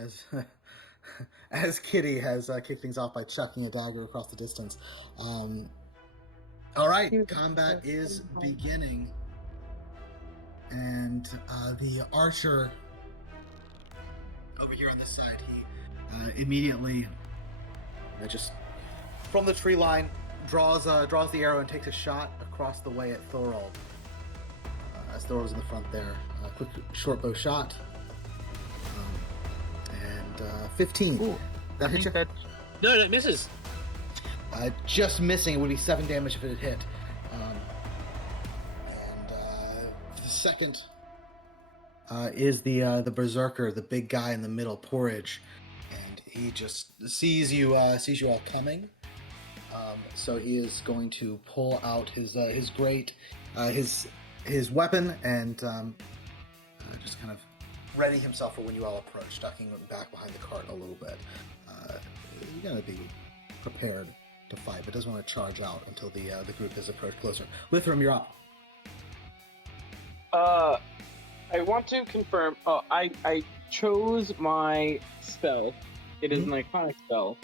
as as Kitty has kicked things off by chucking a dagger across the distance. All right, combat is beginning, and the archer over here on this side, he immediately just from the tree line draws the arrow and takes a shot across the way at Thorald. As Thorald's in the front there, quick short bow shot, and 15. Ooh, that hits you? No, it misses. Just missing. It would be 7 damage if it had hit. The second is the berserker, the big guy in the middle, Porridge, and he just sees you all coming. So he is going to pull out his weapon and just kind of ready himself for when you all approach, ducking back behind the cart a little bit. You're gonna be prepared to fight, but doesn't want to charge out until the group has approached closer. Lithram, you're up. I want to confirm. Oh, I chose my spell. It is an iconic spell.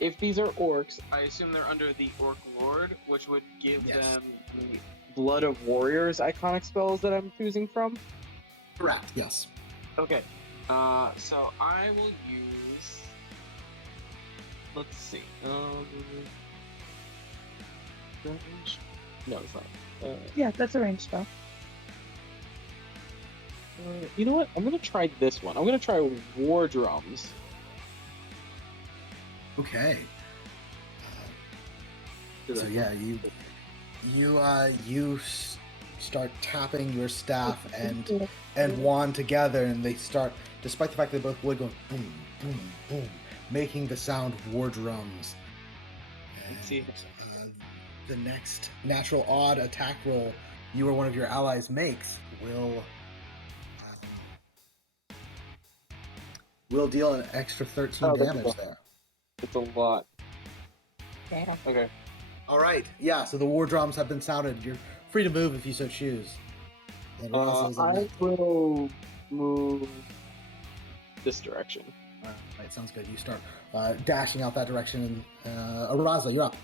If these are orcs, I assume they're under the Orc Lord, which would give them the Blood of Warriors iconic spells that I'm choosing from. Correct. Yes. Okay. So I will use. Let's see. No, it's not. Yeah, that's a ranged spell. You know what? I'm gonna try this one. I'm gonna try War Drums. Okay. So yeah, you start tapping your staff and wand together, and they start, despite the fact they both wood, going boom, boom, boom, making the sound of war drums. And, the next natural odd attack roll you or one of your allies makes will deal an extra 13 damage there. It's a lot. Yeah. Okay. All right. Yeah. So the war drums have been sounded. You're free to move if you so choose. And I will move this direction. All right. Sounds good. You start dashing out that direction. Araza, you're up.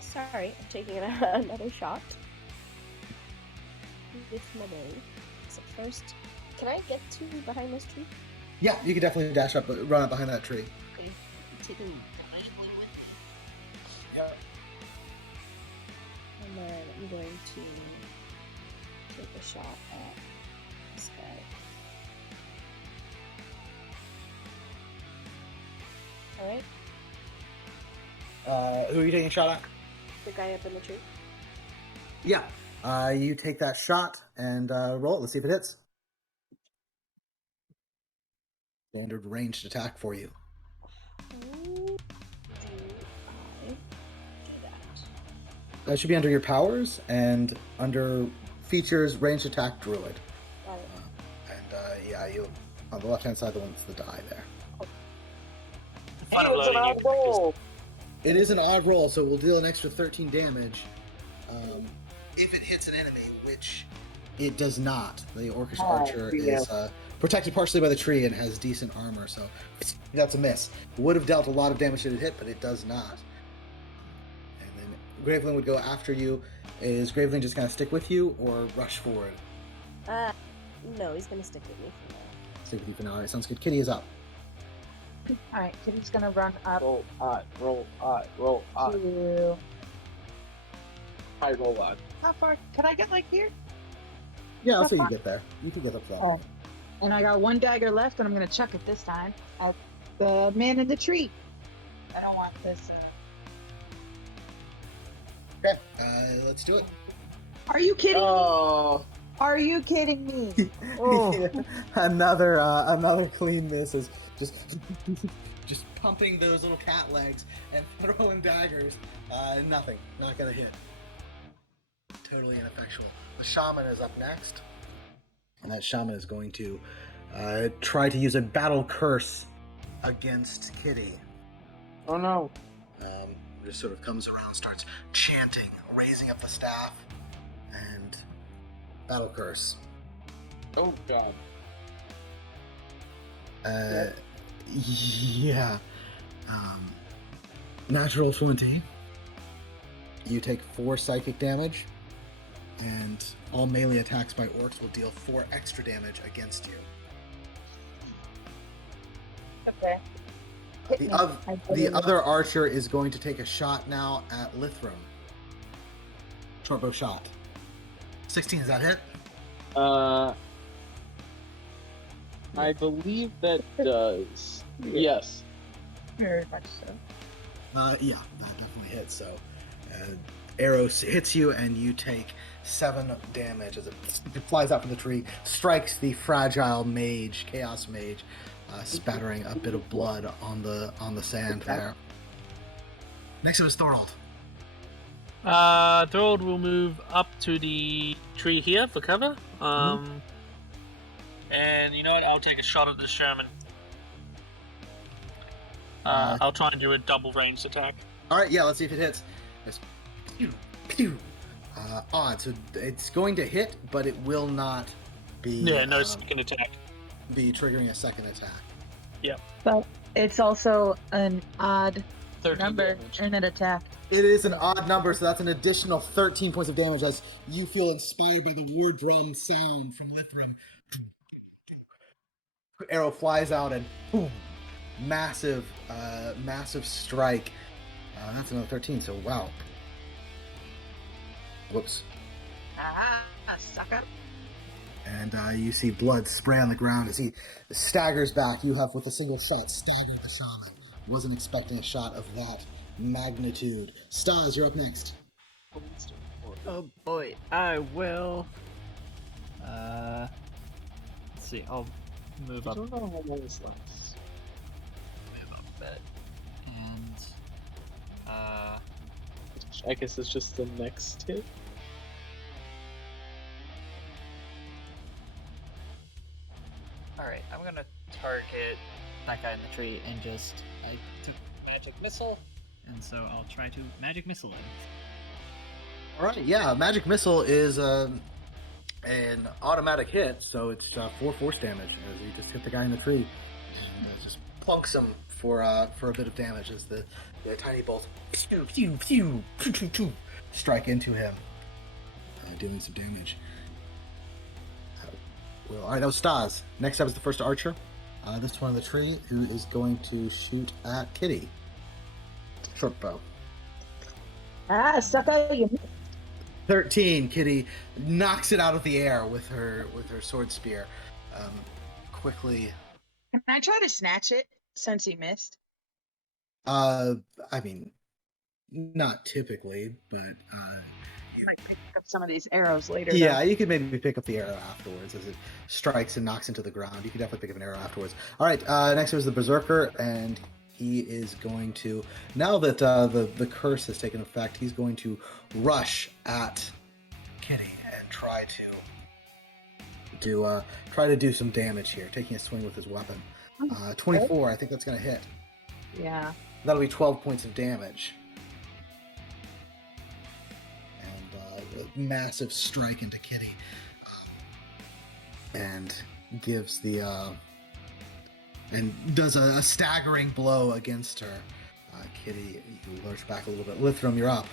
Sorry, I'm taking another shot with my bow. So first, can I get to behind this tree? Yeah, you can definitely dash up, run up behind that tree. Okay, taking with me. Yeah. And then I'm going to take a shot at this guy. Alright. Who are you taking a shot at? The guy up in the tree. Yeah. You take that shot and roll it. Let's see if it hits. Standard ranged attack for you. How do I do that? That should be under your powers and under features, ranged attack, druid. Got it. You on the left hand side, the one that's the die there. Fun of loading new characters. It is an odd roll, so we'll deal an extra 13 damage if it hits an enemy, which it does not. The Orcish Archer is protected partially by the tree and has decent armor, so that's a miss. It would have dealt a lot of damage if it hit, but it does not. And then Graveling would go after you. Is Graveling just going to stick with you or rush forward? No, he's gonna stick with me for now. Stick with you for now. All right, sounds good. Kitty is up. Alright, Kitty's gonna run up Roll odd. to... High roll odd. How far? Could I get like here? Yeah, I'll say you get there. You can get up to that. Oh. And I got one dagger left, and I'm gonna chuck it this time at the man in the tree. I don't want this. Okay, let's do it. Are you kidding me? Oh. Are you kidding me? Oh. Another clean miss is just pumping those little cat legs and throwing daggers. Nothing. Not gonna hit. Totally ineffectual. The shaman is up next. And that shaman is going to try to use a battle curse against Kitty. Oh no. Just sort of comes around, starts chanting, raising up the staff, and battle curse. Oh god. Yeah. Natural 20. You take 4 psychic damage, and all melee attacks by orcs will deal 4 extra damage against you. Okay. The other archer is going to take a shot now at Lithram. Shortbow shot. 16, is that hit? I believe that does. Yes. Very much so. Yeah, that definitely hits. So, arrow hits you, and you take 7 damage as it flies out from the tree, strikes the fragile mage, chaos mage, spattering a bit of blood on the sand there. Next up is Thorold. Thorold will move up to the tree here for cover. And you know what? I'll take a shot at the Sherman. I'll try and do a double ranged attack. All right, yeah, let's see if it hits. It's pew, pew. Odd, so it's going to hit, but it will not be. Yeah, no second attack. Be triggering a second attack. Yep. But it's also an odd 13 number damage. in an attack. It is an odd number, so that's an additional 13 points of damage as you feel inspired by the war drum sound from Lithram. Arrow flies out and boom, massive strike. That's another 13, so wow. Whoops. Ah, sucker. And you see blood spray on the ground as he staggers back. You have, with a single shot, staggered the shaman. Wasn't expecting a shot of that magnitude. Stas, you're up next. Oh boy, I will. Let's see. I'll move I up. don't know how long this lasts. Move up a bit, and I guess it's just the next hit. all right. I'm gonna target that guy in the tree and just I took magic missile, and so I'll try to magic missile him. All right, yeah, magic missile is an automatic hit, so it's 4 force damage as you just hit the guy in the tree and just plunks him for a bit of damage as the tiny bolts pew, pew, pew, pew, pew, pew, strike into him, doing some damage. Well, all right, that was Stas. Next up is the first archer. This one in the tree who is going to shoot at Kitty. Short bow. Ah, sucker, you 13. Kitty knocks it out of the air with her sword spear. Quickly. Can I try to snatch it since he missed? I mean, not typically, but I might pick up some of these arrows later. yeah, you could maybe pick up the arrow afterwards as it strikes and knocks into the ground. You could definitely pick up an arrow afterwards. All right, next is the berserker, and he is going to, now that the curse has taken effect, he's going to rush at Kitty and try to do some damage here, taking a swing with his weapon. 24, I think that's going to hit. Yeah. That'll be 12 points of damage. And a massive strike into Kitty. And gives and does a staggering blow against her. Kitty, you lurch back a little bit. Lithram, you're up.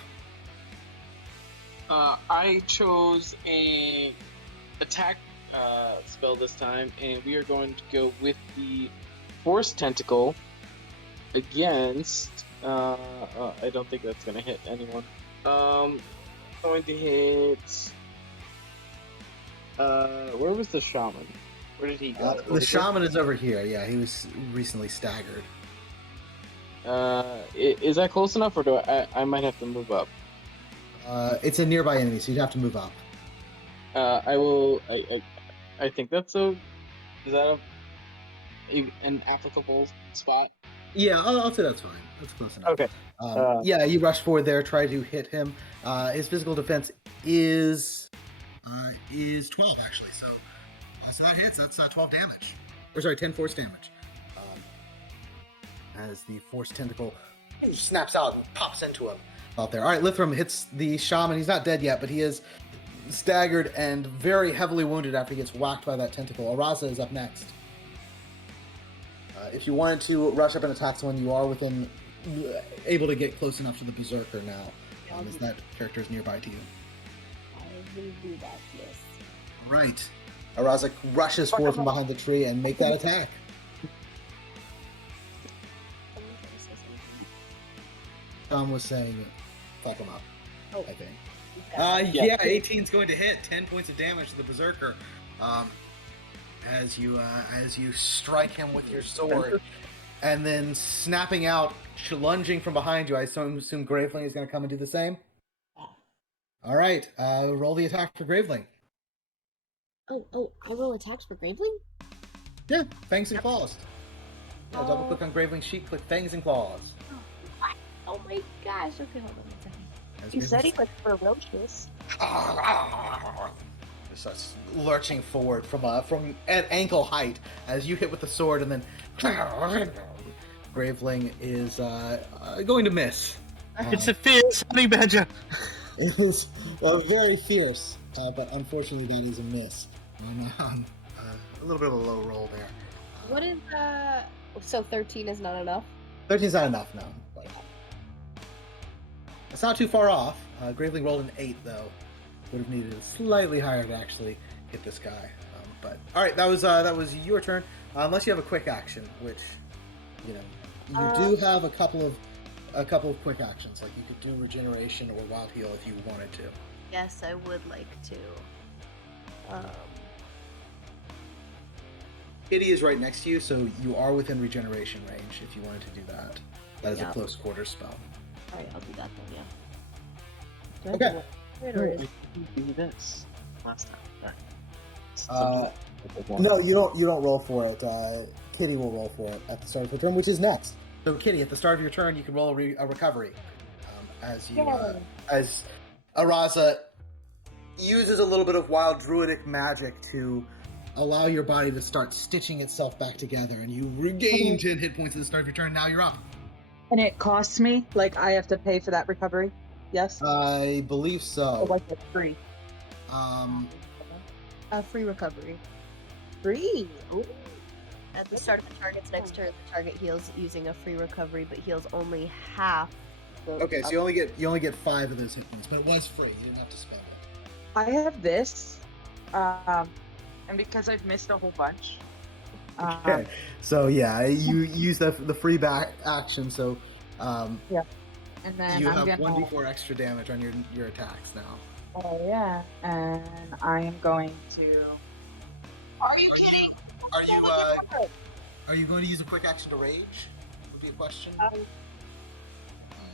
I chose a attack spell this time, and we are going to go with the Force Tentacle against. I don't think that's going to hit anyone. Going to hit. Where was the shaman? Where did he go? The shaman is over here. Yeah, he was recently staggered. Is that close enough, or do I might have to move up? It's a nearby enemy, so you'd have to move up. I will. I think that's a. Is that an applicable spot? Yeah, I'll say that's fine. That's close enough. Okay. Yeah, you rush forward there, try to hit him. His physical defense is 12 actually. So that hits. That's 12 damage. Or sorry, 10 force damage. As the force tentacle snaps out and pops into him out there. All right, Lithram hits the shaman. He's not dead yet, but he is staggered and very heavily wounded after he gets whacked by that tentacle. Araza is up next. If you wanted to rush up and attack someone, you are able to get close enough to the Berserker now, as that character is nearby to you. I will do that, yes. All right. Araza rushes forward from behind the tree and make that attack. Someone trying to say something? Tom was saying, fuck him up, Oh. I think. Yeah. 18's going to hit. 10 points of damage to the Berserker. As you strike him with your sword, and then snapping out, lunging from behind you. I assume Graveling is going to come and do the same. All right, roll the attack for Graveling. Oh, I roll attacks for Graveling? Yeah, fangs and claws. Yeah, double click on Graveling's sheet, click fangs and claws. Oh my gosh, okay, hold on a second. As You said he Graveling's- was ferocious. starts lurching forward from at ankle height as you hit with the sword, and then Graveling is going to miss. It's a fierce honey badger. It was very fierce, but unfortunately that is a miss. A little bit of a low roll there. What is, so 13 is not enough? 13's not enough, no. But it's not too far off. Graveling rolled an 8, though. Would have needed it slightly higher to actually hit this guy. But all right, that was your turn. Unless you have a quick action, which you do have a couple of quick actions. Like you could do regeneration or wild heal if you wanted to. Yes, I would like to. Kitty is right next to you, so you are within regeneration range if you wanted to do that. That is Yeah. a close quarters spell. Alright, I'll do that then, yeah. Okay. Where is do this last time. No, you don't roll for it. Kitty will roll for it at the start of her turn, which is next. So, Kitty, at the start of your turn, you can roll a recovery as Araza uses a little bit of wild druidic magic to allow your body to start stitching itself back together, and you regain 10 hit points at the start of your turn. Now you're up. And it costs me, like I have to pay for that recovery? Yes? I believe so. Or like it's free? free recovery. Free? Ooh. At the start of the target's next turn, the target heals using a free recovery, but heals only half. Okay, so you only get 5 of those hit points, but it was free. You didn't have to spend it. I have this, and because I've missed a whole bunch. Okay, so yeah, you use the free back action, so Yeah. And then you I'm have gonna... 1d4 extra damage on your attacks now. Oh yeah, and I am going to... Are you kidding? Are you going to use a quick action to rage? Would be a question.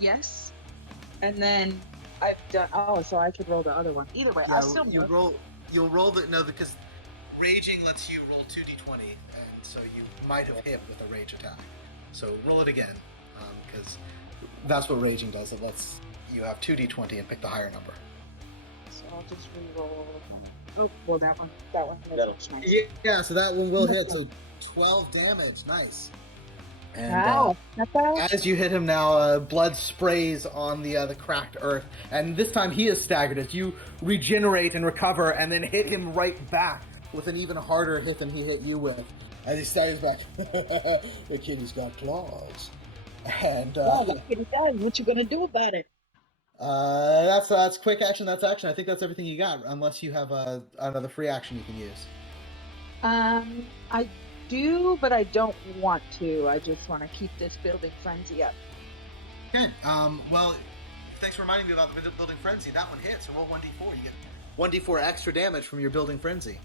Yes. And then I've done... Oh, so I could roll the other one. Either way, I'll still... You'll roll because raging lets you roll 2d20, and so you might have hit with a rage attack. So roll it again, because that's what raging does. It lets you have 2d20 and pick the higher number. So I'll just re-roll... Oh, well, that one. That'll- Nice. Yeah, so that one will hit. So 12 damage, nice. And Wow, not bad. as you hit him now, blood sprays on the cracked earth, and this time he is staggered as you regenerate and recover, and then hit him right back with an even harder hit than he hit you with. As he staggers back, the kitty's got claws, and Wow, what can you do? What you gonna do about it? that's quick action. That's action. I think that's everything you got, unless you have another free action you can use. I do, but I don't want to. I just want to keep this building frenzy up. Okay. Well, thanks for reminding me about the building frenzy. That one hits. So roll 1d4. You get 1d4 extra damage from your building frenzy.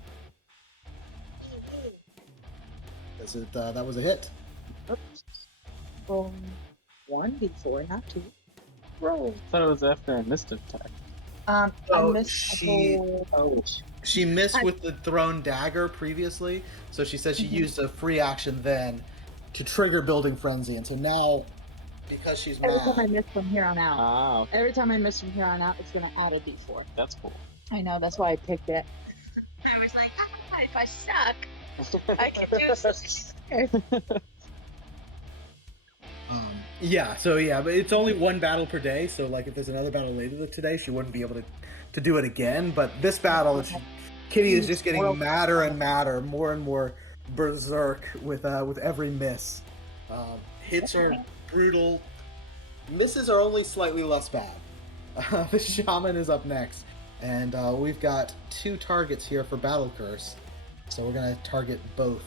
That was a hit. Oops. 1d4, not 2. Roll. I thought it was after I missed an attack. I Oh, missed she- a whole... Oh. She missed with the thrown dagger previously, so she said she used a free action then to trigger building frenzy, and so now, because she's Every time I mad, miss from here on out. Ah, okay. Every time I miss from here on out, it's gonna add a d4. That's cool. I know, that's why I picked it. I was like, if I suck, I can do something. Yeah, but it's only one battle per day, so like if there's another battle later today, she wouldn't be able to do it again. But this battle, Kitty is just getting madder and madder, more and more berserk with every miss. Hits are brutal. Misses are only slightly less bad. The shaman is up next, and we've got 2 targets here for Battle Curse, so we're gonna target both.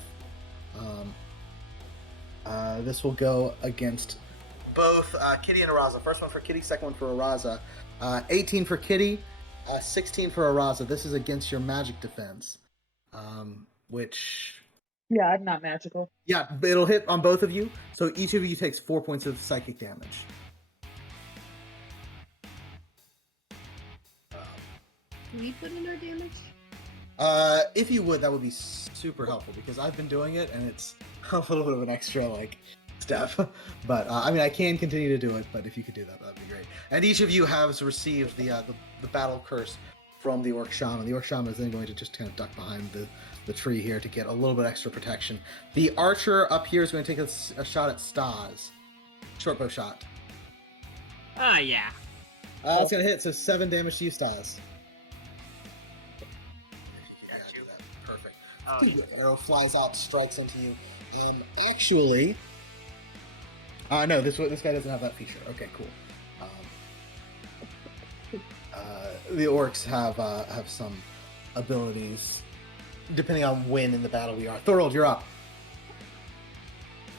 This will go against both Kitty and Araza. First one for Kitty, second one for Araza. 18 for Kitty, 16 for Araza. This is against your magic defense, which... Yeah, I'm not magical. Yeah, it'll hit on both of you, so each of you takes 4 points of psychic damage. Can we put in our damage? If you would, that would be super helpful, because I've been doing it, and it's a little bit of an extra, step. But, I can continue to do it, but if you could do that, that'd be great. And each of you has received the battle curse from the Orc Shaman. The Orc Shaman is then going to just kind of duck behind the tree here to get a little bit extra protection. The Archer up here is going to take a shot at Stas. Shortbow shot. Yeah. It's going to hit, so 7 damage to you, Stas. Perfect. The arrow flies out, strikes into you. Actually... no, this guy doesn't have that feature. Okay, cool. The orcs have some abilities, depending on when in the battle we are. Thorold, you're up.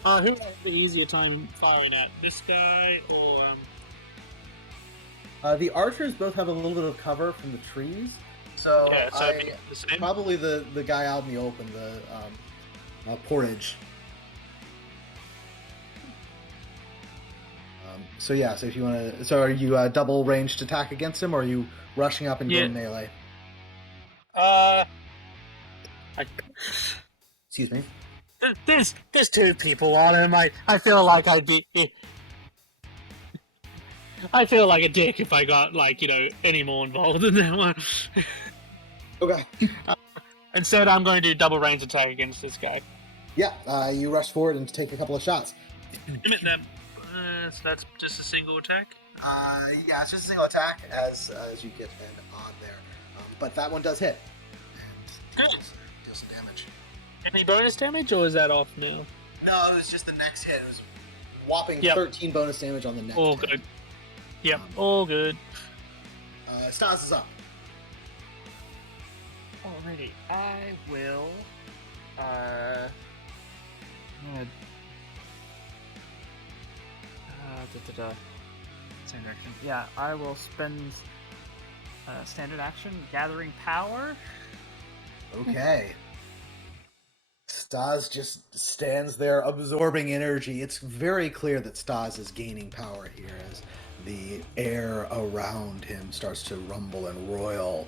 Who has the easier time firing at? This guy or The archers both have a little bit of cover from the trees, so, yeah, so it'd be the same? probably the guy out in the open, the porridge. So if you want to, so are you double ranged attack against him, or are you rushing up and going melee? Excuse me. There's 2 people on him. I feel like I'd be. I feel like a dick if I got any more involved in that one. Okay. Instead, I'm going to do double range attack against this guy. Yeah, you rush forward and take a couple of shots. So that's just a single attack? Yeah, it's just a single attack as you get an odd there. But that one does hit. And deal some damage. Any bonus damage, or is that off now? No, it was just the next hit. It was whopping 13 bonus damage on the next all hit. Good. Yep, all good. Stas is up. Alrighty, I will. Standard action. Yeah, I will spend standard action, gathering power. Okay. Stas just stands there absorbing energy. It's very clear that Stas is gaining power here as the air around him starts to rumble and roil.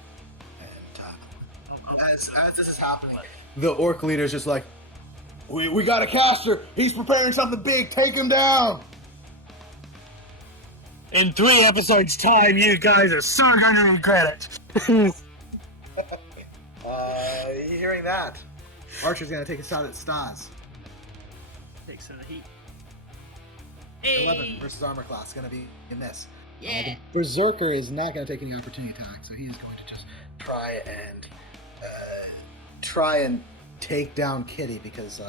And as this is happening, the orc leader's just like, we got a caster! He's preparing something big! Take him down! In 3 episodes' time, you guys are so gonna regret it. You hearing that? Archer's gonna take a shot at Stas. Takes some of the heat. 11 versus armor class, gonna be a miss. Yeah. The Berserker is not gonna take any opportunity attack, so he is going to just try and take down Kitty, because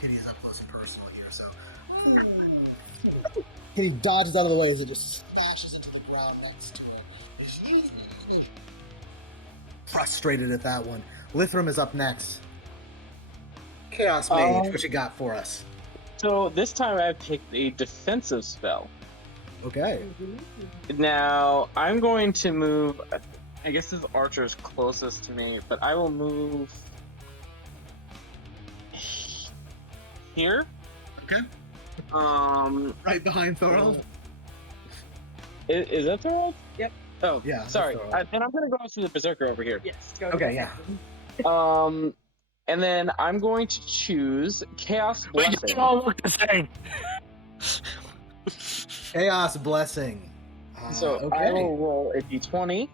Kitty is up close and personal here, so he dodges out of the way as it just smashes into the ground next to her. Frustrated at that one. Lithram is up next. Chaos Mage, what you got for us? So this time I've picked a defensive spell. Okay. Now I'm going to move. I guess this archer is closest to me, but I will move here. Okay. Right behind Thorold. Is that Thorold? Yep. Oh, yeah. Sorry. Then I'm gonna go to the Berserker over here. Yes. Go Okay, yeah. And then I'm going to choose Chaos Blessing. We all look the same. Chaos Blessing. So okay. I will roll a d20.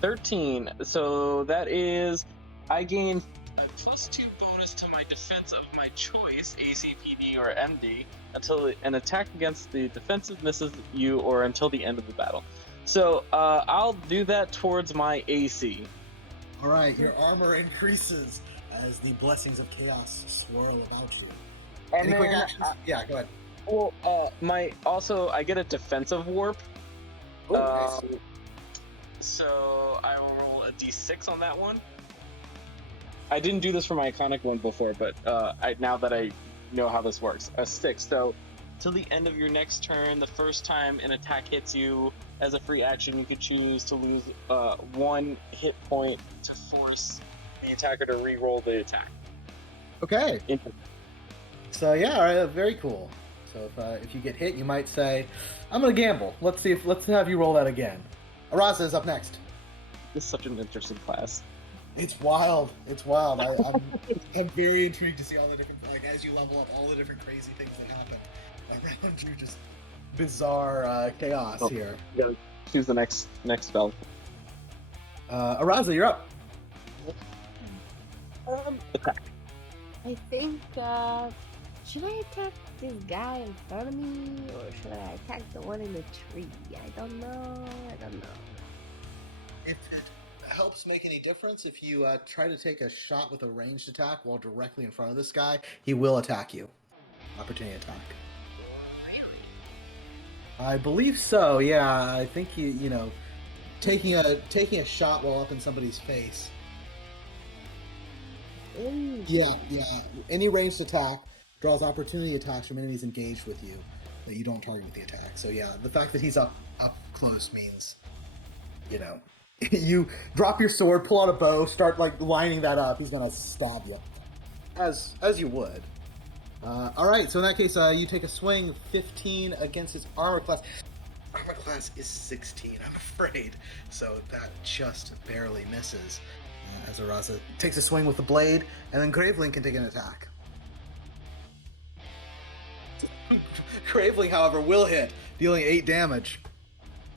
13. So that is, I gain a +2 bonus to my defense of my choice, AC, PD, or MD, until an attack against the defensive misses you or until the end of the battle. So I'll do that towards my AC. All right, your armor increases as the blessings of chaos swirl about you. And Any quick then, actions? Yeah, go ahead. Well, I get a defensive warp. Oh, nice. So I will roll a d6 on that one. I didn't do this for my iconic one before, but now that I know how this works, a 6. So till the end of your next turn, the first time an attack hits you, as a free action, you could choose to lose 1 hit point to force the attacker to re-roll the attack. Okay. So yeah, all right, very cool. So if you get hit, you might say, "I'm gonna gamble. Let's have you roll that again." Arasa is up next. This is such an interesting class. It's wild. It's wild. I'm very intrigued to see all the different, like, as you level up, all the different crazy things that happen around you. Just bizarre chaos here. You gotta choose the next spell. Arasa, you're up. Attack. I think, should I attack this guy in front of me, or should I attack the one in the tree? I don't know. If it helps make any difference, if you try to take a shot with a ranged attack while directly in front of this guy, he will attack you. Opportunity attack. I believe so. Yeah, I think you know, taking a shot while up in somebody's face. Ooh. Yeah. Any ranged attack draws opportunity attacks from enemies engaged with you that you don't target with the attack. So yeah, the fact that he's up close means, you know, you drop your sword, pull out a bow, start like lining that up. He's gonna stab you, as you would. All right, so in that case, you take a swing, 15 against his armor class. Armor class is 16, I'm afraid. So that just barely misses. As Arasa takes a swing with the blade, and then Graveling can take an attack. Graveling, however, will hit, dealing 8 damage.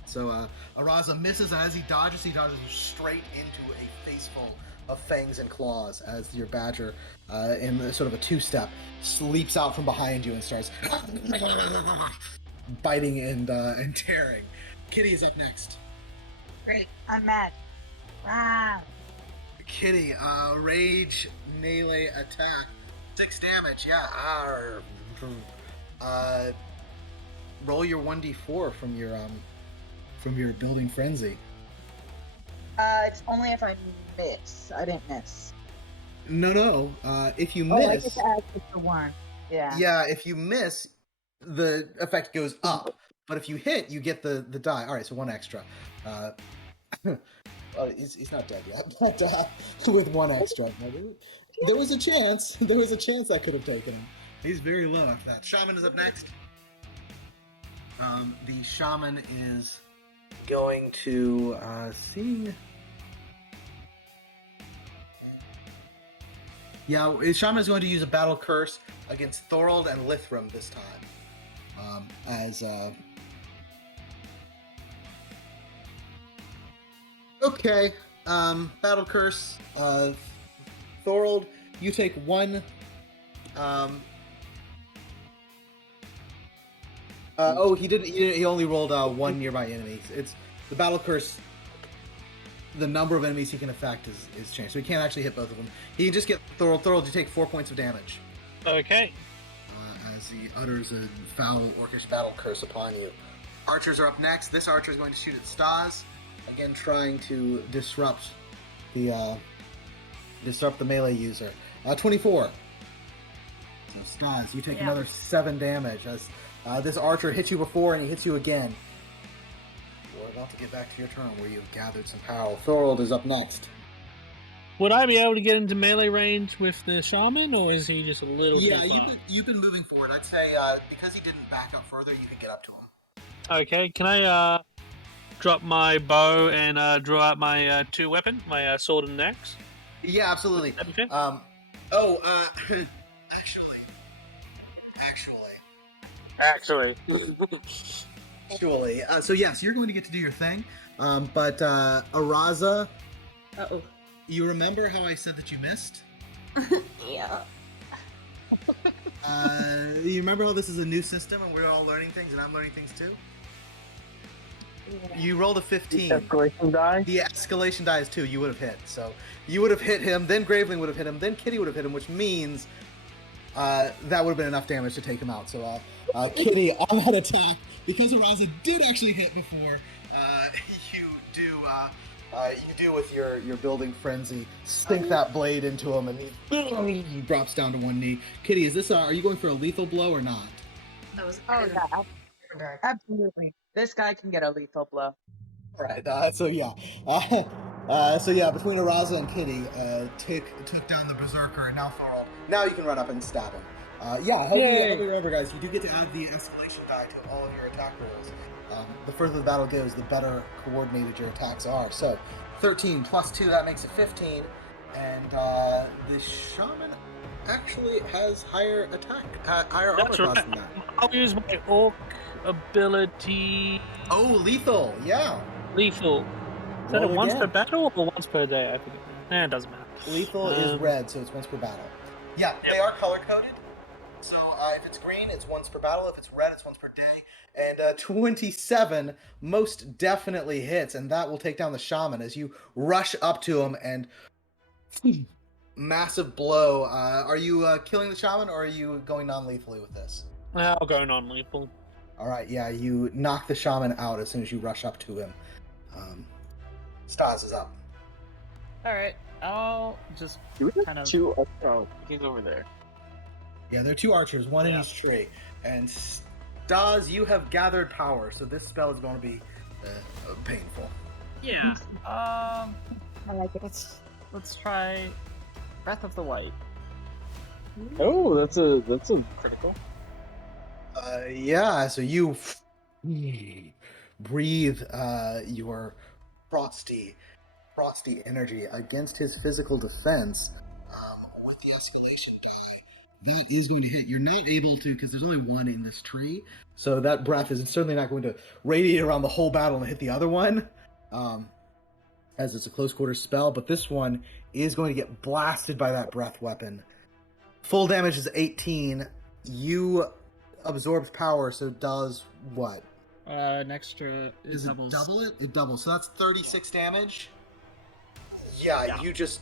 So Arasa misses, and as he dodges straight into a face full of fangs and claws as your badger, in sort of a 2-step, leaps out from behind you and starts biting and tearing. Kitty is up next. Great. I'm mad. Wow. Kitty, rage melee attack, 6 damage. Yeah. Roll your 1d4 from your building frenzy. It's only if I miss. I didn't miss. No. If you Oh, I miss, get to add just the one. Yeah. yeah. If you miss, the effect goes up. But if you hit, you get the die. All right, so 1 extra. He's not dead yet, but with 1 extra. There was a chance. There was a chance I could have taken him. He's very low after that. Shaman is up next. The shaman is going to see. Yeah, shaman is going to use a battle curse against Thorold and Lithram this time. Okay, battle curse. Thorold, you take 1. He didn't. He only rolled 1 nearby enemy. It's the battle curse. The number of enemies he can affect is changed, so he can't actually hit both of them. He can just get Thorold. Thorold, you take 4 points of damage. Okay. As he utters a foul orcish battle curse upon you. Archers are up next. This archer is going to shoot at Stas, again trying to disrupt the melee user. 24. So Stas, you take another 7 damage as this archer hits you before and he hits you again. We're about to get back to your turn where you've gathered some power. Thorold is up next. Would I be able to get into melee range with the shaman, or is he just a little too far? You've been moving forward. I'd say because he didn't back up further, you can get up to him. Okay, can I drop my bow and draw out my 2 weapon, my sword and axe? Yeah, absolutely. Okay. Actually. So yes, you're going to get to do your thing. But Araza, Uh-oh. you remember how I said that you missed? Yeah. You remember how this is a new system and we're all learning things, and I'm learning things too? You rolled a 15. Escalation die. The escalation die is 2. You would have hit. So you would have hit him, then Graveling would have hit him, then Kitty would have hit him, which means that would have been enough damage to take him out. So Kitty, on that attack, because Araza did actually hit before, you do with your building frenzy, stink that blade into him, and he drops down to one knee. Kitty, is this? Are you going for a lethal blow or not? That was Oh, yeah, absolutely. This guy can get a lethal blow. All right. So yeah. Between Araza and Kitty, took down the berserker, and now Thorald. Now you can run up and stab him. However you remember, guys, you do get to add the escalation die to all of your attack rolls. The further the battle goes, the better coordinated your attacks are. So, 13 plus 2, that makes it 15. And the shaman actually has higher armor That's class right. than that. I'll use my orc ability. Oh, lethal, yeah. Lethal. Is that a Roll once again. per battle or once per day? I forget. It doesn't matter. Lethal is red, so it's once per battle. Yeah, they are color coded. So if it's green, it's once per battle. If it's red, it's once per day. And 27 most definitely hits, and that will take down the shaman as you rush up to him and massive blow. Are you killing the shaman, or are you going non-lethally with this? I'll go non-lethal. All right, yeah, you knock the shaman out as soon as you rush up to him. Stas is up. Alright, I'll just kind of... Oh, he's over there. Yeah, there are 2 archers, one in each tree. And Stas, you have gathered power, so this spell is going to be painful. Yeah. I like it. Let's try Breath of the White. Oh, that's a critical. So you breathe your frosty energy against his physical defense with the escalation die. That is going to hit. You're not able to, because there's only one in this tree, so that breath is certainly not going to radiate around the whole battle and hit the other one, as it's a close quarter spell, but this one is going to get blasted by that breath weapon. Full damage is 18. You absorbs power, so it does what? An extra Is doubles. it double it? It doubles, so that's 36 damage. Yeah, you just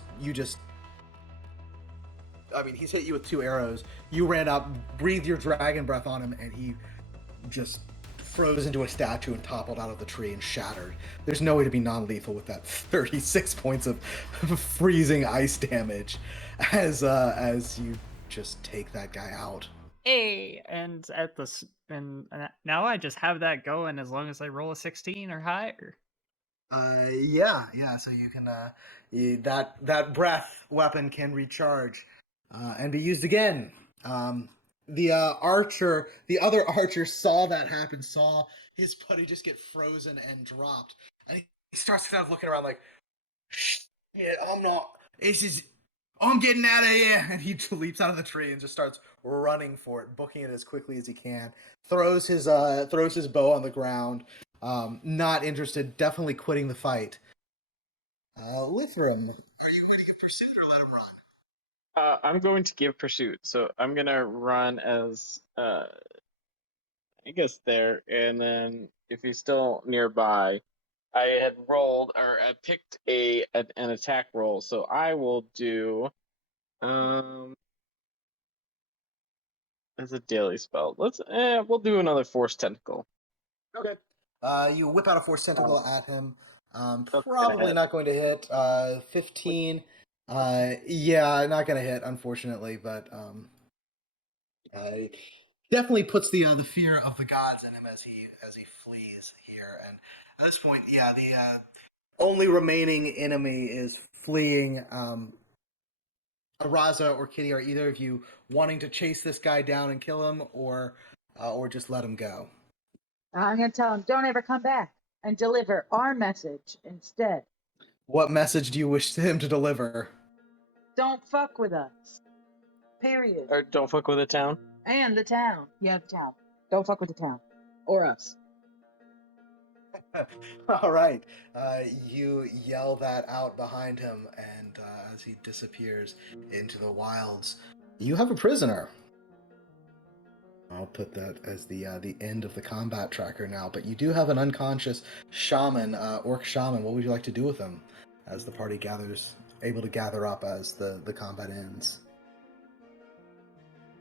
I mean, he's hit you with 2 arrows. You ran up, breathed your dragon breath on him, and he just froze into a statue and toppled out of the tree and shattered. There's no way to be non-lethal with that 36 points of freezing ice damage as you just take that guy out. Hey, and now I just have that going as long as I roll a 16 or higher. Yeah. So you can that breath weapon can recharge and be used again. The other archer saw that happen, saw his buddy just get frozen and dropped, and he starts kind of looking around like, "Shit, I'm getting out of here!" And he leaps out of the tree and just starts running for it, booking it as quickly as he can. Throws his bow on the ground. Not interested. Definitely quitting the fight. Lithram, are you ready to pursuit or let him run? I'm going to give pursuit, so I'm gonna run as I guess there, and then if he's still nearby, I had rolled or I picked an attack roll, so I will do as a daily spell. We'll do another Force Tentacle. Okay. You whip out a Force Tentacle at him. gonna Probably hit. not going to hit. 15. Yeah, not going to hit, unfortunately, but definitely puts the fear of the gods in him as he flees here. And at this point, yeah, the only remaining enemy is fleeing. Araza or Kitty, are either of you wanting to chase this guy down and kill him, or just let him go? I'm going to tell him, don't ever come back, and deliver our message instead. What message do you wish him to deliver? Don't fuck with us. Period. Or don't fuck with the town. And the town. Yeah, the town. Don't fuck with the town. Or us. All right. You yell that out behind him, and as he disappears into the wilds, you have a prisoner. I'll put that as the end of the combat tracker now. But you do have an unconscious shaman, orc shaman. What would you like to do with him as the party able to gather up as the combat ends?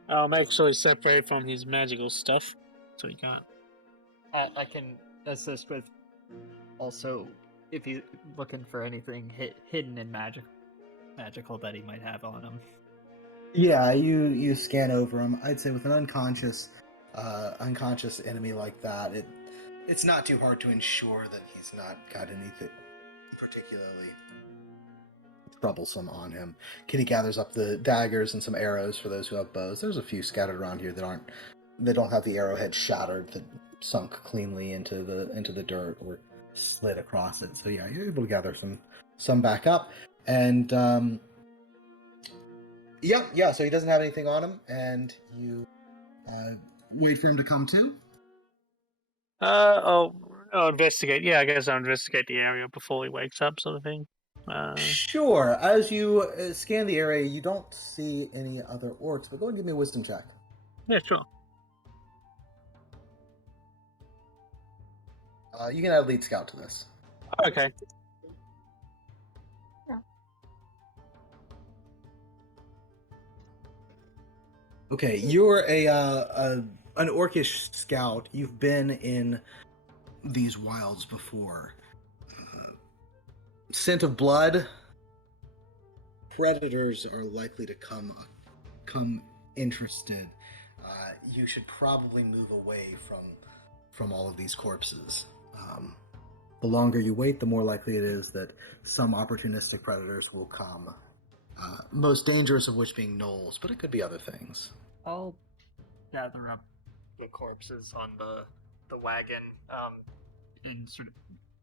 I'll make sure he's separated from his magical stuff, so he can't. I can assist with also if he's looking for anything hidden in magical that he might have on him. Yeah, you scan over him. I'd say with an unconscious enemy like that, it's not too hard to ensure that he's not got anything particularly troublesome on him. Kitty gathers up the daggers and some arrows for those who have bows. There's a few scattered around here that don't have the arrowhead shattered, that sunk cleanly into the dirt or slid across it. So yeah, you're able to gather some back up, and yeah. So he doesn't have anything on him, and you wait for him to come to. I'll investigate. Yeah, I guess I'll investigate the area before he wakes up, sort of thing. Sure. As you scan the area, you don't see any other orcs, but go ahead and give me a wisdom check. Yeah, sure. You can add lead scout to this. Okay. Okay, you're an orcish scout. You've been in these wilds before. Scent of blood. Predators are likely to come interested. You should probably move away from all of these corpses. The longer you wait, the more likely it is that some opportunistic predators will come. Most dangerous of which being gnolls, but it could be other things. I'll gather up the corpses on the wagon and sort of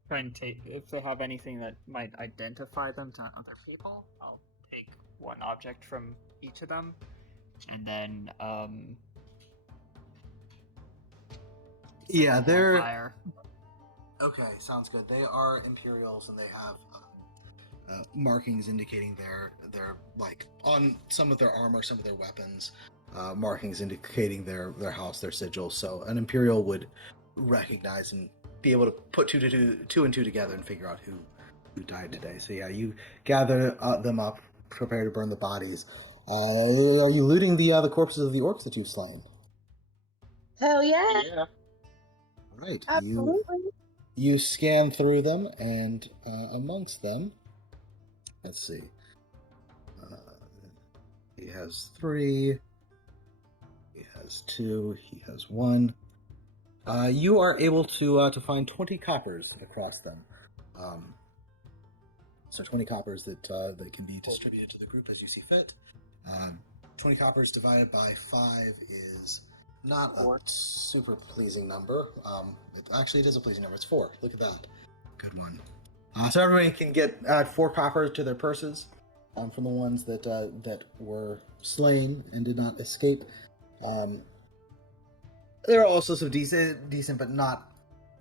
try and take, if they have anything that might identify them to other people, I'll take one object from each of them, and then yeah, they're fire. Okay, sounds good. They are Imperials, and they have markings indicating their like on some of their armor, some of their weapons, markings indicating their house, their sigil. So an Imperial would recognize and be able to put two and two together and figure out who died today. So yeah, you gather them up, prepare to burn the bodies. Are you looting the corpses of the orcs that you've slain? Hell yeah. Yeah. Right. Absolutely. You scan through them, and amongst them, let's see. He has 3. He has 2. He has 1. You are able to find 20 coppers across them. So 20 coppers that can be distributed to the group as you see fit. 20 coppers divided by 5 is not a super pleasing number. It is a pleasing number. It's 4. Look at that. Good one. So everybody can add 4 coppers to their purses from the ones that were slain and did not escape. There are also some decent but not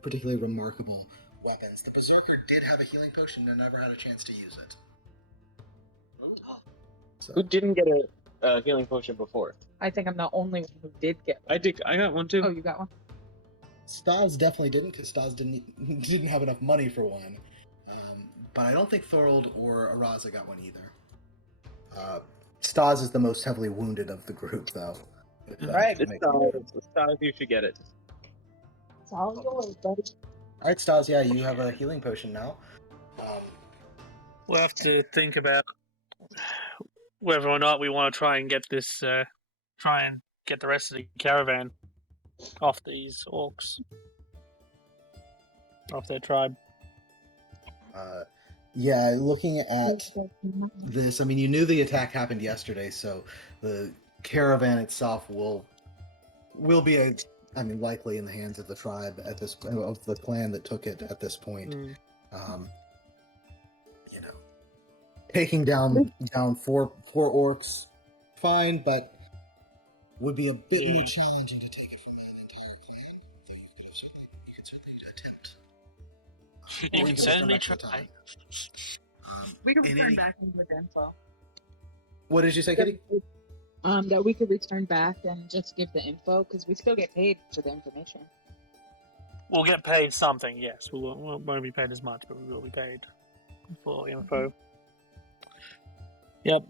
particularly remarkable weapons. The Berserker did have a healing potion and never had a chance to use it. So. Who didn't get a healing potion before? I think I'm the only one who did get one. I got one too. Oh, you got one? Stas definitely didn't, because Stas didn't have enough money for one. But I don't think Thorold or Araza got one either. Stas is the most heavily wounded of the group, though. Alright, Stas, you should get it. It's all yours, buddy. Alright, Stas, yeah, you have a healing potion now. We'll have to think about whether or not we want to try and get the rest of the caravan off these orcs, off their tribe. Yeah, looking at this, I mean, you knew the attack happened yesterday, so the caravan itself will be likely in the hands of the tribe of the clan that took it at this point. Taking down 4 orcs, fine, but would be a bit more challenging to take it from the entire clan. Though you could certainly attempt. You we can return certainly back to the try. time. We can in return any- back with info. What did you say, Kitty? That we could return back and just give the info because we still get paid for the information. We'll get paid something, yes. We won't be paid as much, but we will be paid for info. Yep.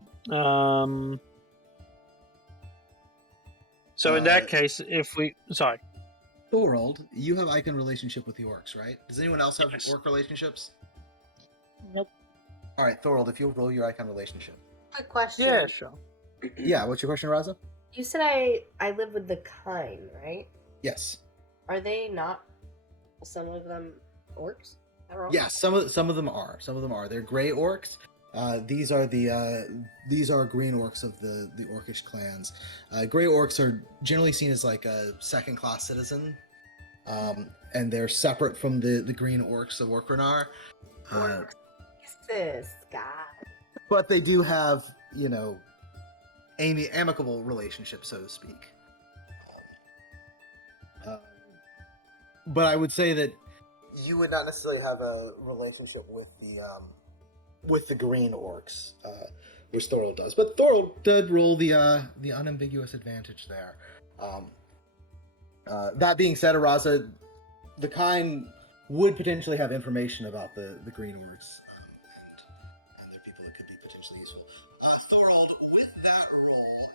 So in that case, if we... Sorry. Thorold, you have icon relationship with the orcs, right? Does anyone else have Yes. orc relationships? Nope. All right, Thorold, if you'll roll your icon relationship. Quick question. Yeah, sure. Yeah, what's your question, Raza? You said I live with the kind, right? Yes. Are they not some of them orcs? Am I wrong? Yeah, some of them are. Some of them are. They're gray orcs. These are green orcs of the orcish clans. Gray orcs are generally seen as like a second-class citizen, and they're separate from the green orcs of Orkrenar. This guy. But they do have, amicable relationships, so to speak. But I would say that you would not necessarily have a relationship with the green orcs, which Thorold does. But Thorold did roll the unambiguous advantage there. That being said, Araza, the kind would potentially have information about the green orcs, and they're people that could be potentially useful. Thorold, with that roll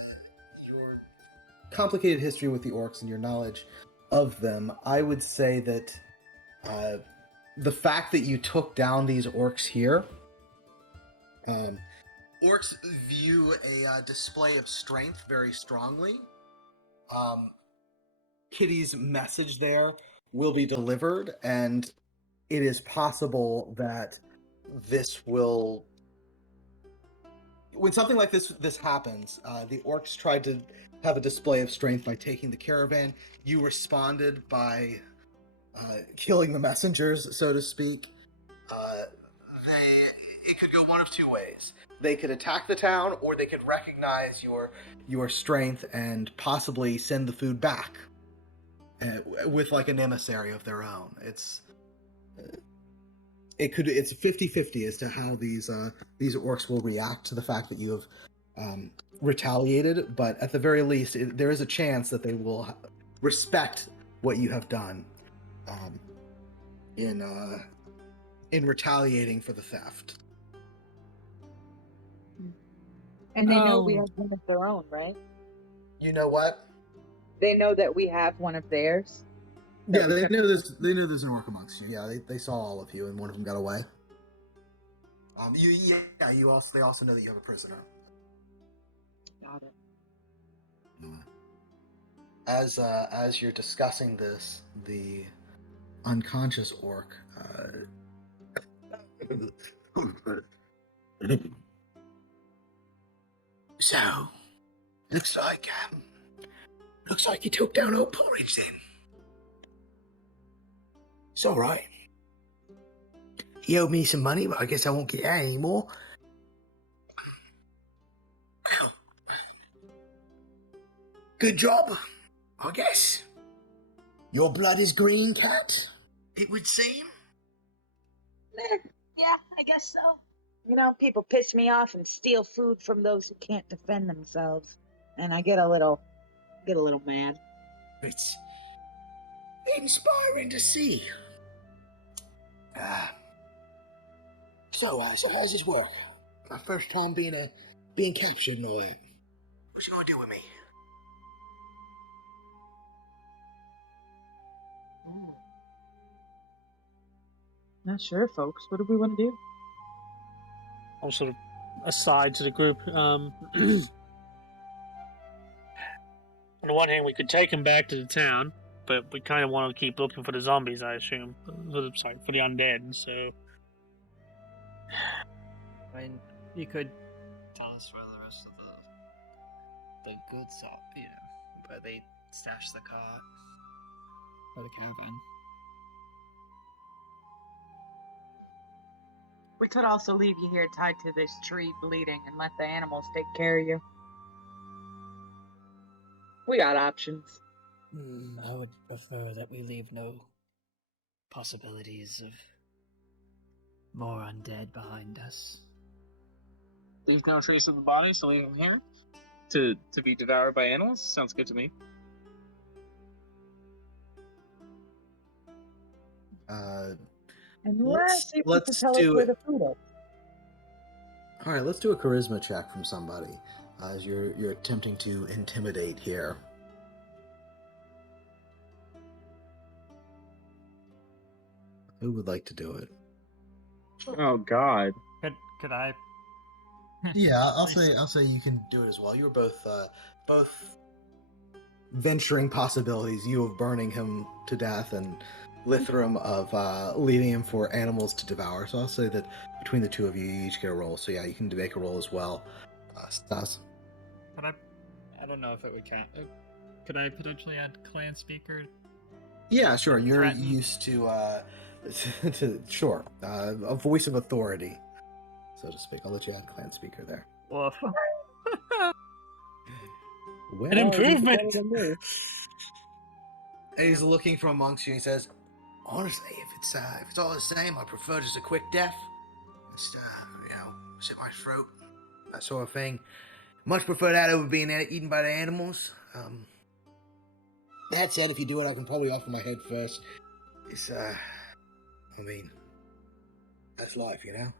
and your complicated history with the orcs and your knowledge of them, I would say that the fact that you took down these orcs here, orcs view a display of strength very strongly. Kitty's message there will be delivered, and it is possible that this will... When something like this happens, the orcs tried to have a display of strength by taking the caravan. You responded by killing the messengers, so to speak. It could go one of two ways. They could attack the town, or they could recognize your strength and possibly send the food back with like an emissary of their own. It's 50-50 as to how these orcs will react to the fact that you have retaliated, but at the very least, there is a chance that they will respect what you have done in retaliating for the theft. And they know we have one of their own, right? You know what? They know that we have one of theirs. Yeah, they know there's an orc amongst you. Yeah, they saw all of you, and one of them got away. They also know that you have a prisoner. Got it. As you're discussing this, the unconscious orc so looks like you took down old porridge then. It's all right. He owed me some money, but I guess I won't get that anymore. Well, good job, I guess. Your blood is green, cat, it would seem. Yeah, I guess so. People piss me off and steal food from those who can't defend themselves, and I get a little mad. It's inspiring to see. So how's this work? My first time being captured and all that. What you gonna do with me? Not sure, folks. What do we want to do? I'll sort of aside to the group. On the one hand, we could take him back to the town, but we kind of want to keep looking for the zombies, I assume. For the undead, so... I mean, you could tell us where the rest of the goods are, where they stash the cart or the caravan. We could also leave you here tied to this tree bleeding and let the animals take care of you. We got options. I would prefer that we leave no possibilities of more undead behind us. There's no trace of the body, so leave him here to be devoured by animals. Sounds good to me. Unless you want to let's tell us do where it. the food is. All right, let's do a charisma check from somebody as you're attempting to intimidate here. Who would like to do it? Oh God. Could I? Yeah, I'll say you can do it as well. You're both venturing possibilities. You of burning him to death, and Lithram of leaving him for animals to devour. So I'll say that between the two of you, you each get a roll. So yeah, you can make a roll as well. Stas. Could I don't know if it would count. Could I potentially add clan speaker? Yeah, sure. You're Threaten. used to sure a voice of authority, so to speak. I'll let you add clan speaker there. Well, Well, An improvement. he's looking from amongst you. And he says, "Honestly, if it's all the same, I prefer just a quick death. Just slit my throat, that sort of thing. Much prefer that over being eaten by the animals. That said, if you do it, I can probably offer my head first. It's I mean, that's life, you know.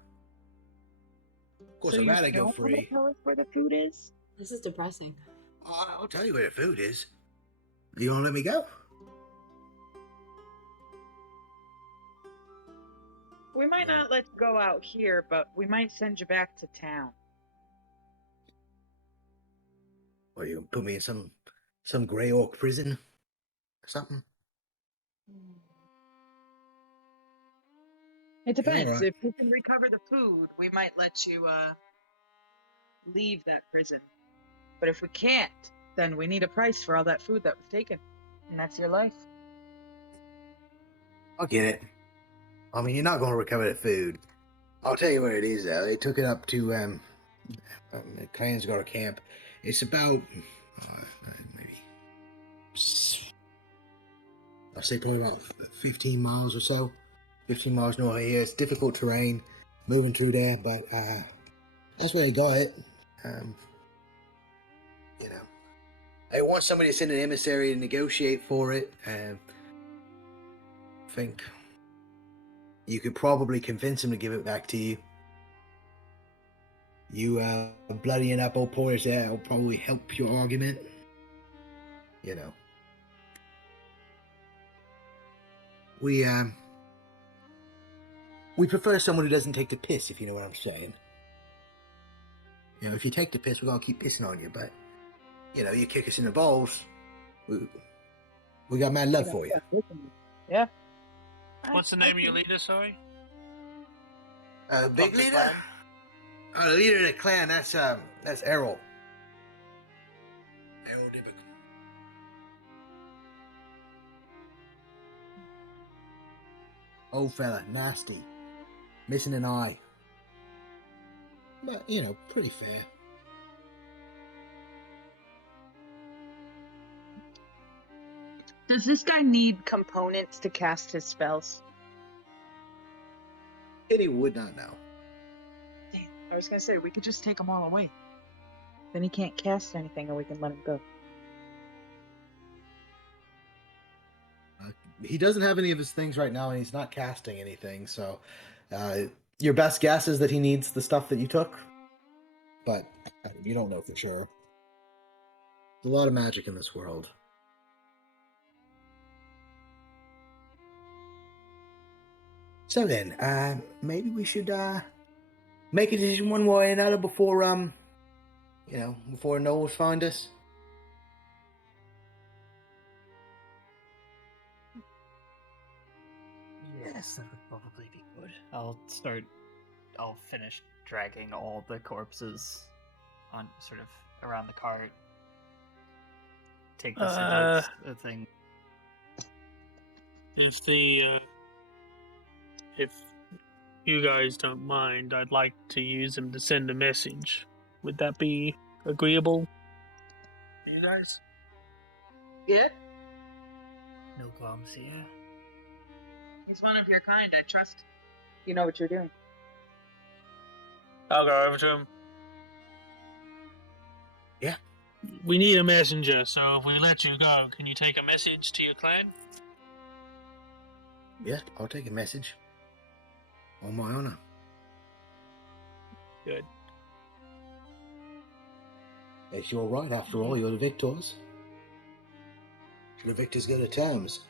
Of course, I'd rather go free. Tell us where the food is. This is depressing. I'll tell you where the food is. You gonna let me go? We might not let you go out here, but we might send you back to town. Or you gonna put me in some grey orc prison or something? It depends. Alright. If we can recover the food, we might let you leave that prison. But if we can't, then we need a price for all that food that was taken. And that's your life. I'll get it. I mean, you're not gonna recover the food. I'll tell you where it is, though. They took it up to the clan's got a camp. It's about maybe I'll say probably about 15 miles or so. 15 miles north of here. It's difficult terrain moving through there, but that's where they got it. They want somebody to send an emissary to negotiate for it. I think you could probably convince him to give it back to you. You bloodying up old Porter's there will probably help your argument. We prefer someone who doesn't take the piss, if you know what I'm saying. If you take the piss, we're gonna keep pissing on you, but you kick us in the balls, we got mad love for you. Yeah. What's the name of your leader, sorry? Big Of the leader? clan? Oh, the leader of the clan, that's Errol. Errol Dibbick. Old fella, nasty. Missing an eye. But, pretty fair. Does this guy need components to cast his spells? Kitty would not know. Damn, I was gonna say, we could just take them all away. Then he can't cast anything and we can let him go. He doesn't have any of his things right now, and he's not casting anything, so your best guess is that he needs the stuff that you took, but you don't know for sure. There's a lot of magic in this world. So then, maybe we should make a decision one way or another before Knowles find us. yes, that would probably be good. I'll finish dragging all the corpses on sort of around the cart. Take the sigils thing. If you guys don't mind, I'd like to use him to send a message. Would that be agreeable for you guys? Yeah. No qualms here. He's one of your kind. I trust you know what you're doing. I'll go over to him. Yeah. We need a messenger, so if we let you go, can you take a message to your clan? Yeah, I'll take a message. On my honor. Good. Yes, you're right. After all, you're the victors. The victors go to terms.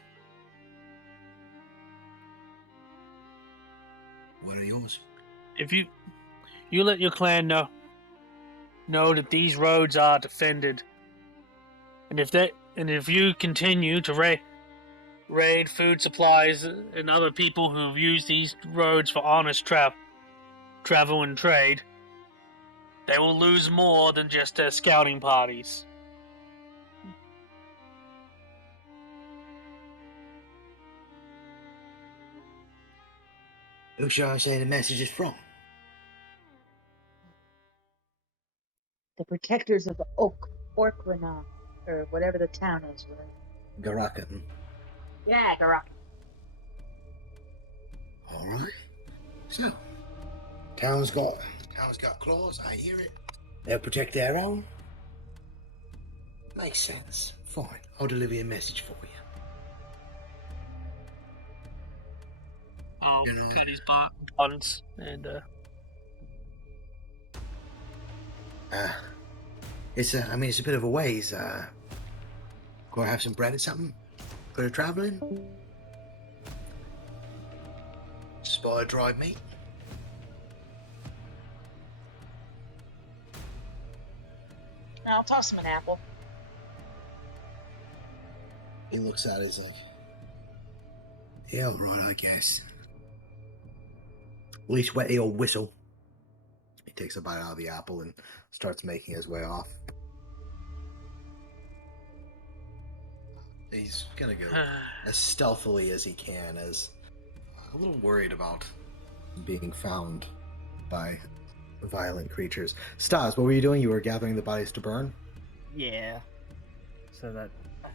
What are yours? If you let your clan know that these roads are defended, and if you continue to raid food supplies and other people who've used these roads for honest travel and trade, they will lose more than just their scouting parties. Who shall I say the message is from? The protectors of Orquina, or whatever the town is. Garakan. Yeah, Garak. All right. So, town's got claws. I hear it. They'll protect their own. Makes sense. Fine. I'll deliver your message for you. I'll cut his buttons and It's a bit of a ways. Go have some bread or something? Go to traveling? Spotted dried meat? I'll toss him an apple. He looks at it as like, yeah, all right, I guess. At least wet he'll whistle. He takes a bite out of the apple and starts making his way off. He's gonna go as stealthily as he can, as a little worried about being found by violent creatures. Stas, what were you doing? You were gathering the bodies to burn? Yeah. So that they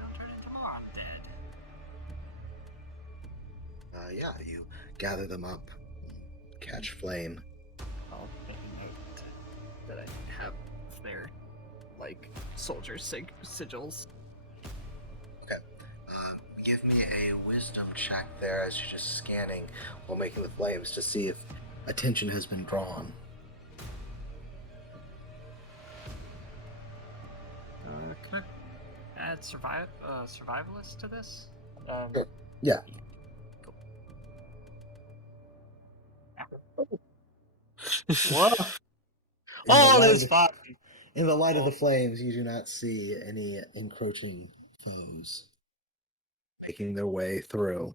don't turn into more undead. Yeah, you gather them up, catch flame. I'll make a note that I have their, like, soldier sigils. Okay. Give me a wisdom check there as you're just scanning while making the flames to see if attention has been drawn. Can I add survivalist to this? Sure. Yeah. what? All is fine. In the light of the flames, you do not see any encroaching foes making their way through.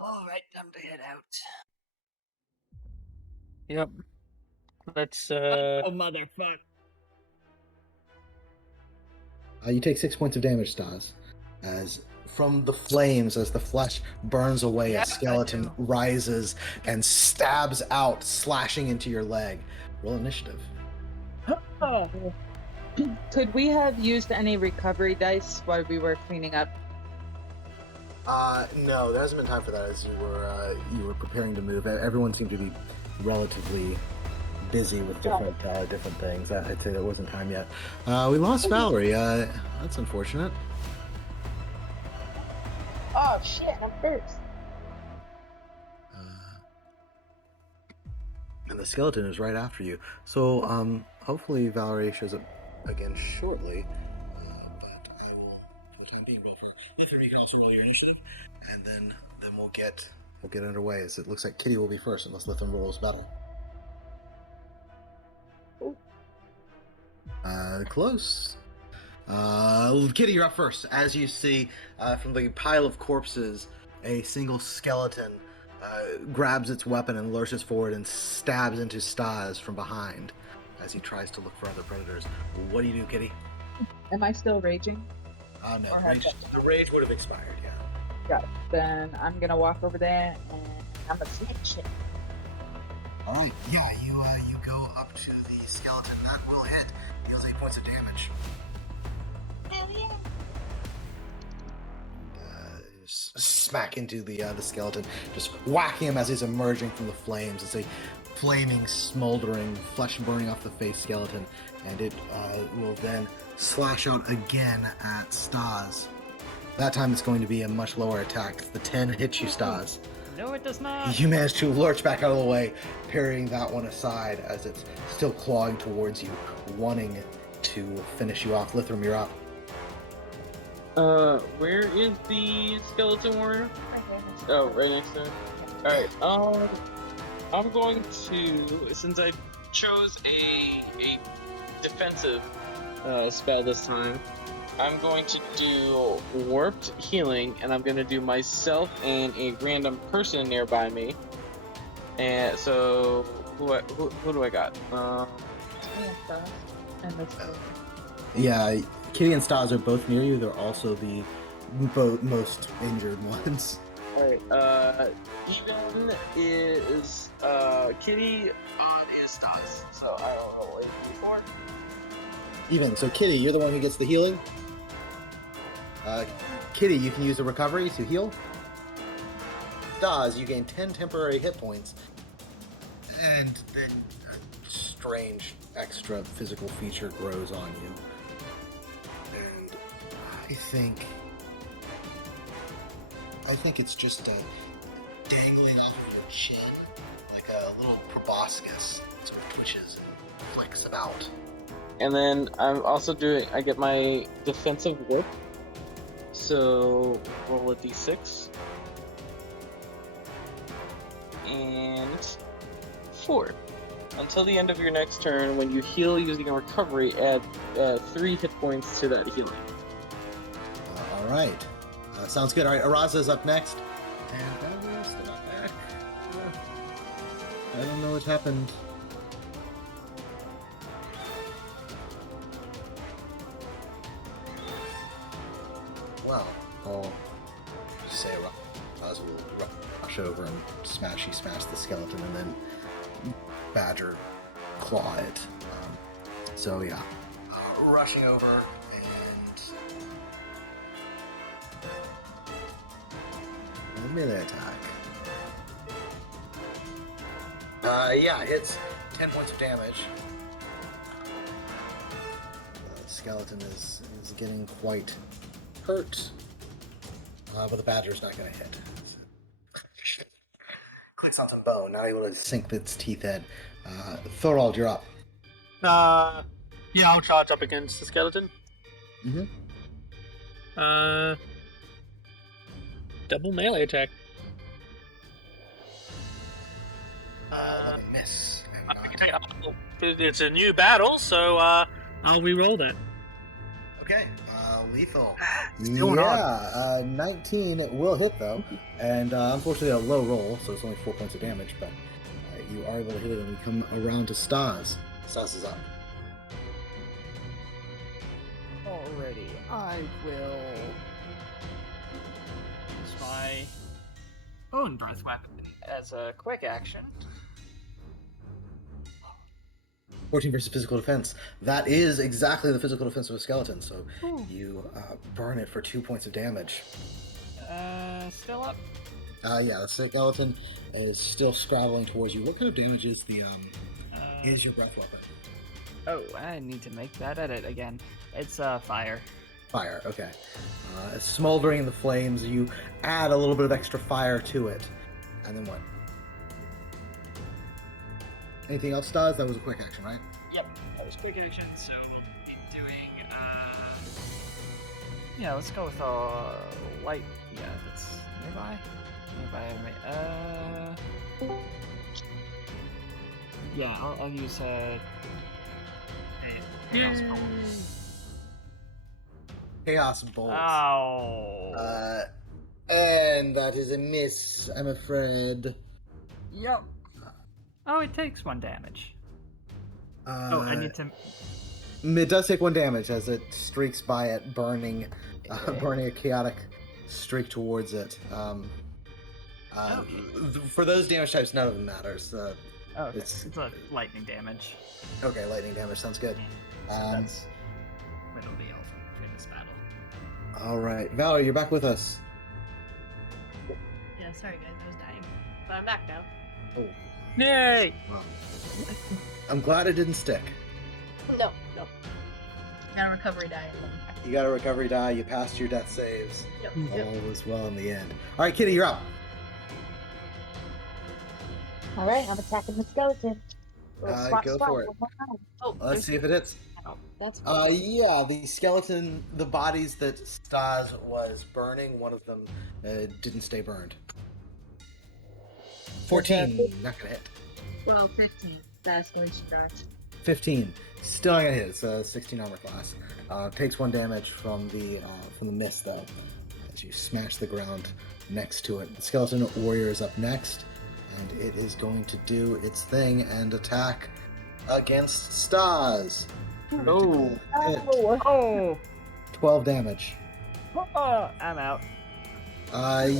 All right, time to head out. Yep. Let's Oh, motherfucker. You take 6 points of damage, Stas, as from the flames, as the flesh burns away, a skeleton rises and stabs out, slashing into your leg. Roll initiative. Could we have used any recovery dice while we were cleaning up? No, there hasn't been time for that as you were preparing to move. Everyone seemed to be relatively busy with different things. I'd say there wasn't time yet. We lost Valerie. That's unfortunate. Oh shit, I'm first. And the skeleton is right after you. So, hopefully Valerie shows up again shortly. And then we'll get underway. As it looks like Kitty will be first, unless Litham rolls battle. Close. Kitty, you're up first. As you see from the pile of corpses, a single skeleton grabs its weapon and lurches forward and stabs into Stas from behind as he tries to look for other predators. What do you do, Kitty? Am I still raging? No, the rage would have expired, yeah. Got it. Then I'm gonna walk over there and I'm gonna snitch it. Alright, yeah, you go up to the skeleton. That will hit. Deals 8 points of damage. Hell yeah. smack into the skeleton, just whacking him as he's emerging from the flames. It's a flaming, smoldering, flesh burning off the face skeleton, and it will then slash out again at Stas. That time it's going to be a much lower attack. The 10 hits you, Stas. No, it does not. You manage to lurch back out of the way, parrying that one aside as it's still clawing towards you, wanting to finish you off. Lithram, you're up. Where is the skeleton warrior? Okay. Oh, right next to it. Alright, I'm going to, since I chose a defensive spell this time, I'm going to do Warped Healing, and I'm going to do myself and a random person nearby me. And so, who do I got? Yeah, Kitty and Stas are both near you. They're also the most injured ones. Alright, even is Kitty, odd is Stas. So I don't know what before. Even. So, Kitty, you're the one who gets the healing. Kitty, you can use a recovery to heal. Stas, you gain 10 temporary hit points. And then a strange extra physical feature grows on you. And I think it's just dangling off of your chin, like a little proboscis sort of twitches and flicks about. And then I'm also I get my defensive whip. So roll a d6. And 4. Until the end of your next turn, when you heal using a recovery, add 3 hit points to that healing. Alright. Sounds good. Alright, Araza's up next. And Bowser's still not back. I don't know what happened. Well, I'll just say Araza will rush over and smash the skeleton and then badger claw it. So yeah, rushing over and melee attack. Yeah, hits 10 points of damage. The skeleton is getting quite hurt, but the badger's not going to hit. Clicks on some bone, not able to sink its teeth in. Thorald, you're up. Yeah, I'll charge up against the skeleton. Mm-hmm. Double melee attack. Let me miss. It's a new battle, so I'll re-roll that. Okay, lethal. Still not. Yeah, 19 will hit though, and unfortunately a low roll, so it's only 4 points of damage, but you are able to hit it, and we come around to Stas. Stas is up. Alrighty, I will use my Bone Breath weapon as a quick action. 14 versus physical defense. That is exactly the physical defense of a skeleton, so you burn it for 2 points of damage. Still up? Yeah, the skeleton is still scrabbling towards you. What kind of damage is is your breath weapon? Oh, I need to make that edit again. It's fire. Fire, okay. It's smoldering in the flames. You add a little bit of extra fire to it. And then what? Anything else, Stas? That was a quick action, right? Yep, that was quick action, so we'll be doing, yeah, let's go with light, yeah, that's nearby. Yeah, I'll use, Chaos Bolt. Chaos Bolt. Ow! And that is a miss, I'm afraid. Yep. Oh, it takes 1 damage. I need to... It does take 1 damage as it streaks by it, burning a chaotic streak towards it. For those damage types, none of them matters. Okay, it's a lightning damage. Okay, lightning damage sounds good. So that's what it'll be in this battle. All right, Valerie, you're back with us. sorry guys, I was dying. But I'm back now. Oh, Yay! wow. I'm glad it didn't stick. No. Got a recovery die. You got a recovery die. You passed your death saves. Yep. All was well in the end. All right, Kitty, you're up. All right, I'm attacking the skeleton. Go for it. one more time. Oh, Let's see if it hits. that's Yeah, the skeleton, the bodies that Stas was burning, one of them didn't stay burned. 14, not gonna hit. Well, 15. That's going to start. 15, still not gonna hit. It's a 16 armor class. Takes 1 damage from the mist though, as you smash the ground next to it. The skeleton warrior is up next, and it is going to do its thing and attack against Stas. Oh. Hit. Oh. 12 damage. Oh, I'm out.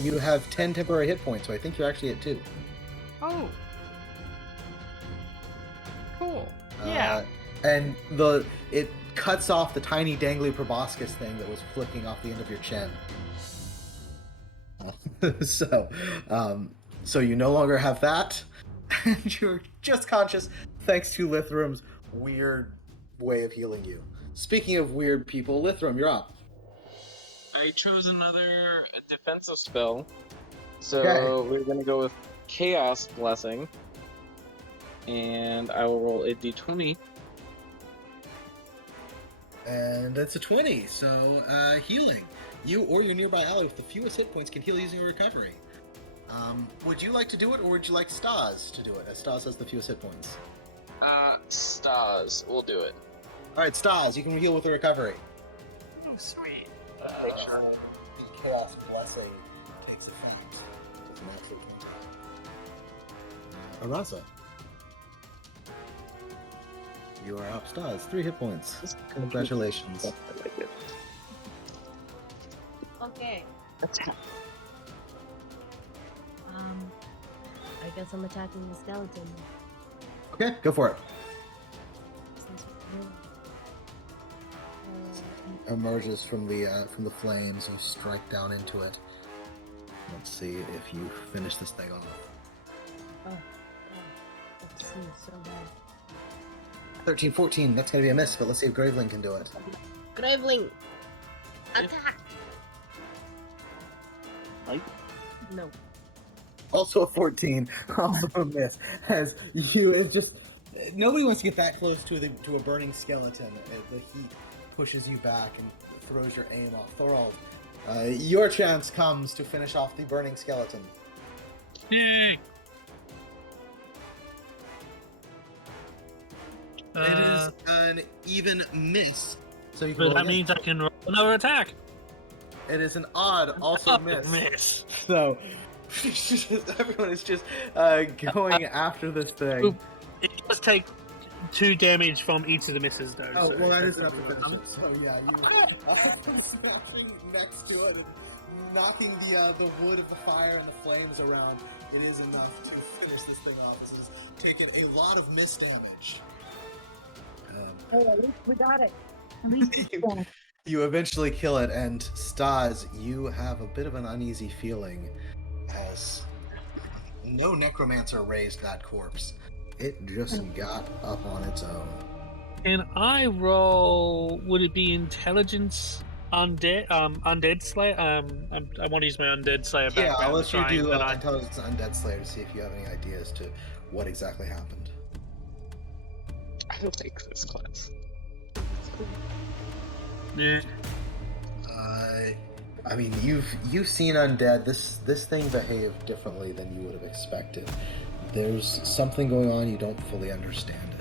You have 10 temporary hit points, so I think you're actually at 2. Oh. Cool. Yeah. And it cuts off the tiny dangly proboscis thing that was flicking off the end of your chin. So you no longer have that, and you're just conscious thanks to Lithrum's weird way of healing you. Speaking of weird people, Lithrum, you're up. I chose another defensive spell, so Okay. we're gonna go with Chaos Blessing, and I will roll a d20. And that's a 20, so healing. You or your nearby ally with the fewest hit points can heal using a recovery. Would you like to do it, or would you like Stas to do it, as Stas has the fewest hit points? Stas, we'll do it. Alright, Stas, you can heal with a recovery. Oh, sweet. Make sure the Chaos Blessing takes effect. Doesn't actually Arasa. You are up, Stas. 3 hit points. Congratulations. I like it. okay. Attack. I guess I'm attacking the skeleton. Okay, go for it. Emerges from the flames. You strike down into it. Let's see if you finish this thing off. That seems so bad. 13, 14. That's gonna be a miss, but let's see if Graveling can do it. Graveling! Attack! No. Also a 14, also a miss. As it's just nobody wants to get that close to a burning skeleton. The heat pushes you back and throws your aim off. Thorold, your chance comes to finish off the burning skeleton. Yay! It is an even miss. So you can But roll that again. means I can roll another attack. It is an odd, also miss. Miss. So everyone is just going after this thing. Oop. It does take 2 damage from each of the misses, though. Oh, so well, that is that's enough to everyone. finish it. So, yeah, you snapping next to it and knocking the wood of the fire and the flames around. It is enough to finish this thing off. This has taken a lot of miss damage. Hey, at least we got it. You eventually kill it, and Stas, you have a bit of an uneasy feeling as no necromancer raised that corpse. It just got up on its own. Can I roll? Would it be intelligence undead slayer? I want to use my undead slayer Yeah, background. I'll let you do that I Intelligence Undead Slayer to see if you have any idea as to what exactly happened. I like this class. Yeah. I mean, you've seen undead. This thing behaved differently than you would have expected. There's something going on, you don't fully understand it.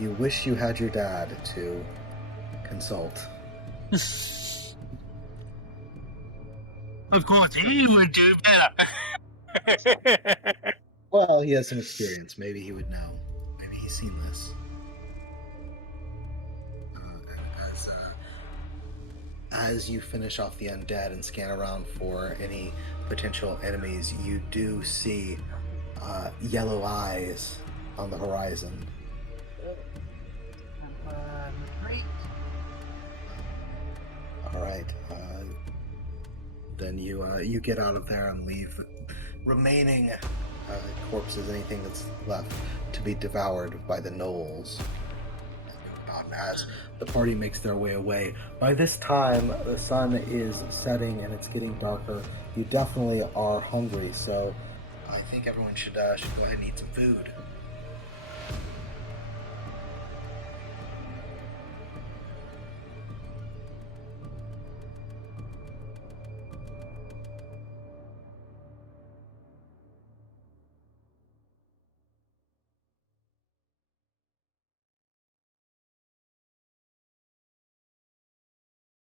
You wish you had your dad to consult. Of course, he would do better. Well, he has some experience. Maybe he would know. Maybe he's seen this. As you finish off the undead and scan around for any potential enemies, you do see yellow eyes on the horizon. All right. Then you get out of there and leave the remaining corpses, anything that's left, to be devoured by the gnolls. As the party makes their way away. By this time, the sun is setting and it's getting darker. You definitely are hungry, so I think everyone should go ahead and eat some food.